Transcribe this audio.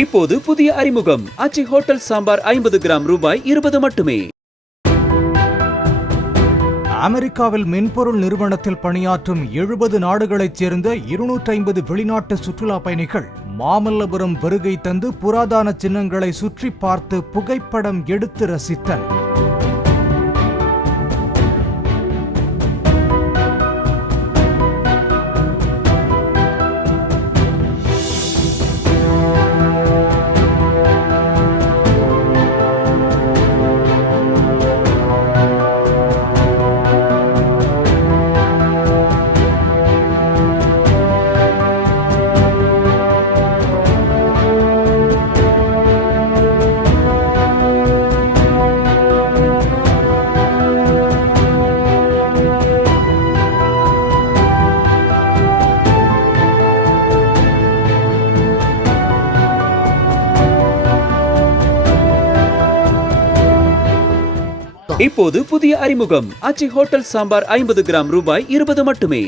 இப்போது புதிய அறிமுகம் ஆச்சி ஹோட்டல் சாம்பார் 50 கிராம் ரூபாய் 20 மட்டுமே. அமெரிக்காவில் மென்பொருள் நிறுவனத்தில் பணியாற்றும் 70 நாடுகளைச் சேர்ந்த 250 வெளிநாட்டு சுற்றுலா பயணிகள் மாமல்லபுரம் வருகை தந்து புராதன சின்னங்களை சுற்றி பார்த்து புகைப்படம் எடுத்து ரசித்தனர். இப்போது புதிய அறிமுகம் ஆச்சி ஹோட்டல் சாம்பார் 50 கிராம் ரூபாய் 20 மட்டுமே.